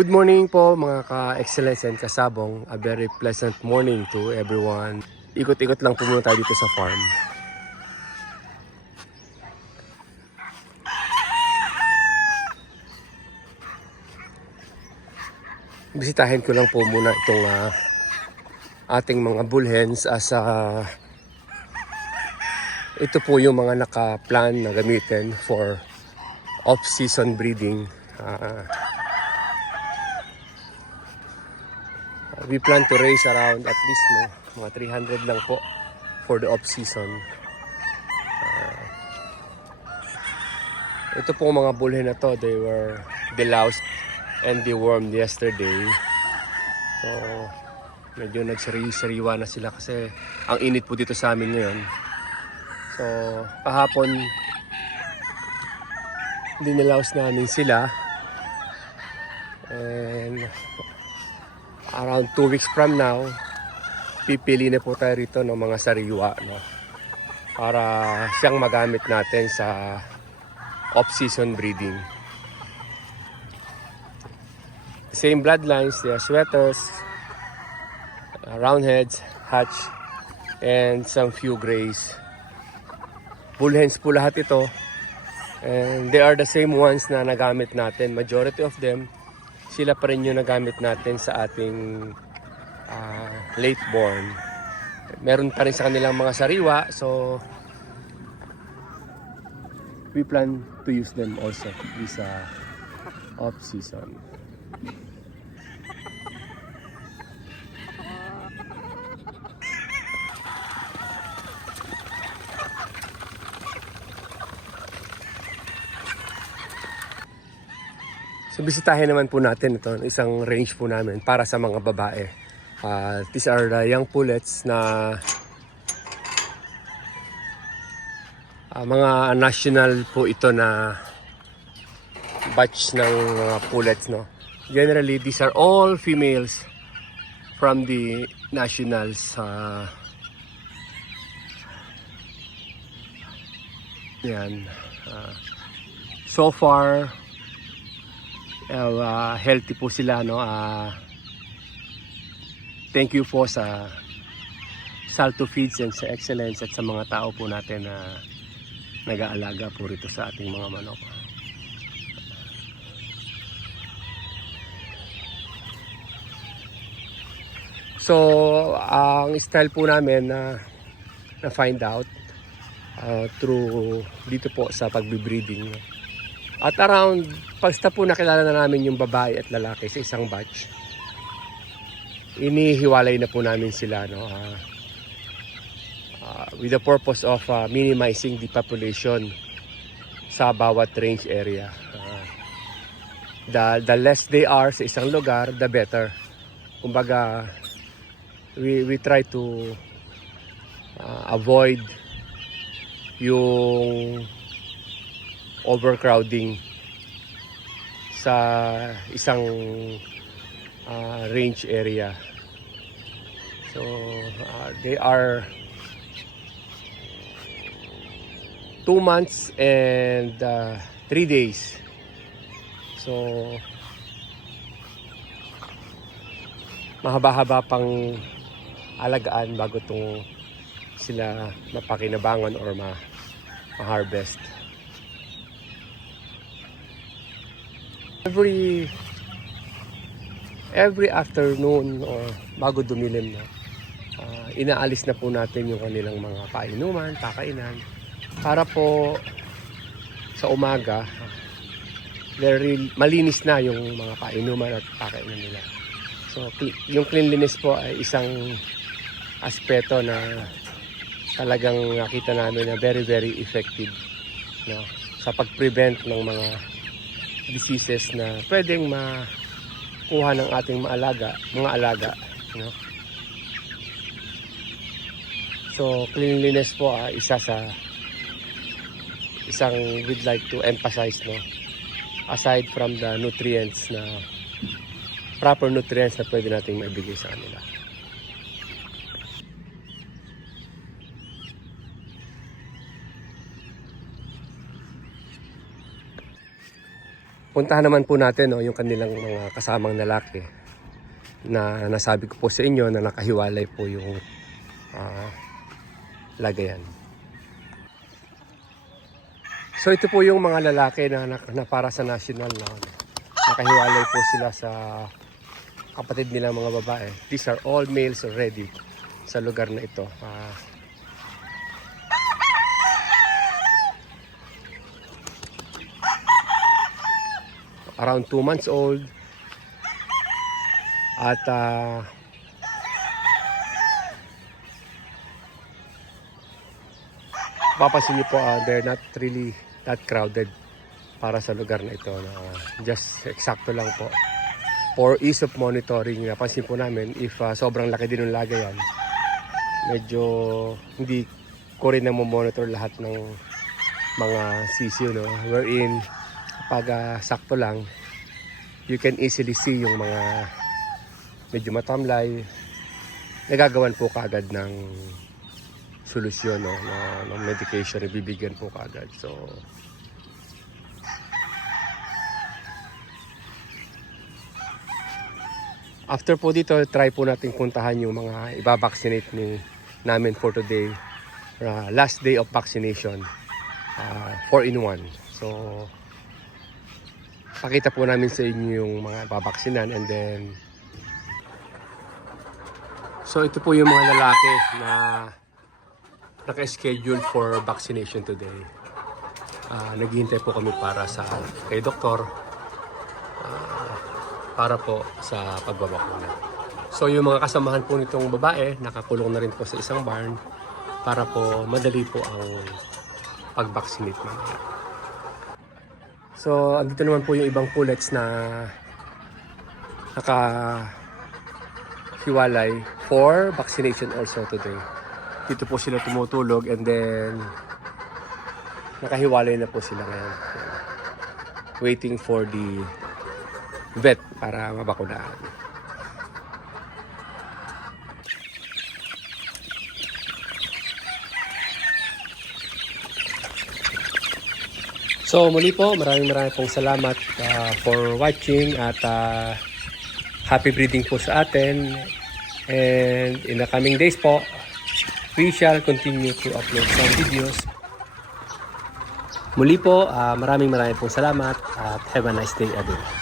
Good morning po mga ka-excellence and kasabong. A very pleasant morning to everyone. Ikot-ikot lang po muna tayo dito sa farm. Bisitahin ko lang po muna itong ating mga bull hens as ito po yung mga naka-plan na gamitin for off-season breeding. We plan to raise around at least mga 300 lang po for the off-season. Ito po mga bull hen na to, they were deloused and dewormed yesterday. So, medyo nagsariwa na sila kasi ang init po dito sa amin ngayon. So, kahapon dinilaus namin sila. And around 2 weeks from now, pipili na po tayo rito ng mga sariwa, no? Para siyang magamit natin sa off-season breeding. Same bloodlines, they are sweaters, roundheads, hatch, and some few grays. Bull hens po lahat ito. And they are the same ones na nagamit natin. Majority of them, sila pa rin yung nagamit natin sa ating late born. Meron pa rin sa kanilang mga sariwa, so we plan to use them also this off-season. So bisitahin naman po natin ito, isang range po namin para sa mga babae. These are the young pullets na mga national po ito na batch ng pullets, no. Generally these are all females from the nationals. Yan. So far healthy po sila, no. Thank you po sa Salto Feeds and sa Excellence at sa mga tao po natin na nag-aalaga po rito sa ating mga manok. So ang style po namin na find out through dito po sa pagbibreeding. At around, pagsta po nakilala na namin yung babae at lalaki sa isang batch, inihiwalay na po namin sila, no? With the purpose of minimizing the population sa bawat range area. The less they are sa isang lugar, the better. Kumbaga, we try to avoid yung overcrowding sa isang range area. So they are 2 months and 3 days. So mahaba-haba pang alagaan bago tong sila mapakinabangan or ma-harvest. Every afternoon or bago dumilim na, inaalis na po natin yung kanilang mga painuman, pakainan, para po sa umaga malinis na yung mga painuman at pakainan nila. So yung cleanliness po ay isang aspeto na talagang nakita namin na very very effective, no, sa pag-prevent ng mga diseases na pwedeng makuha ng ating mga alaga, no? So cleanliness po isa sa isang we'd like to emphasize, no, aside from the nutrients na proper nutrients na pwede nating maibigay sa kanila. puntahan naman po natin yung kanilang mga kasamang lalaki na nasabi ko po sa inyo na nakahiwalay po yung lagayan. So ito po yung mga lalaki na para sa national na nakahiwalay po sila sa kapatid nila mga babae. These are all males already sa lugar na ito. Around 2 months old. At papansin niyo po, they're not really that crowded para sa lugar na ito. Just eksakto lang po. For ease of monitoring, napansin po namin if sobrang laki din ng lagayan, medyo hindi ko rin na monitor lahat ng mga sisiyo, no? Wherein pag sakto lang, you can easily see yung mga medyo matamlay, nagagawan po kaagad ng solusyon, no, ng medication, ibibigyan po kaagad. So after po dito, try po natin puntahan yung mga ibabaksinate namin for today. Last day of vaccination, 4-in-1. So pakita po namin sa inyo yung mga babaksinan, and then so ito po yung mga lalaki na naka-schedule for vaccination today. Naghihintay po kami para sa kay doktor para po sa pagbabakuna. So yung mga kasamahan po nitong babae nakakulong na rin po sa isang barn para po madali po ang pag-vaccinate mamaya. So andito naman po yung ibang pullets na nakahiwalay for vaccination also today. Dito po sila tumutulog, and then nakahiwalay na po sila ngayon. Waiting for the vet para mabakunaan. So muli po, maraming pong salamat for watching, at happy breeding po sa atin. And in the coming days po, we shall continue to upload some videos. Muli po, maraming pong salamat, at have a nice day everyone.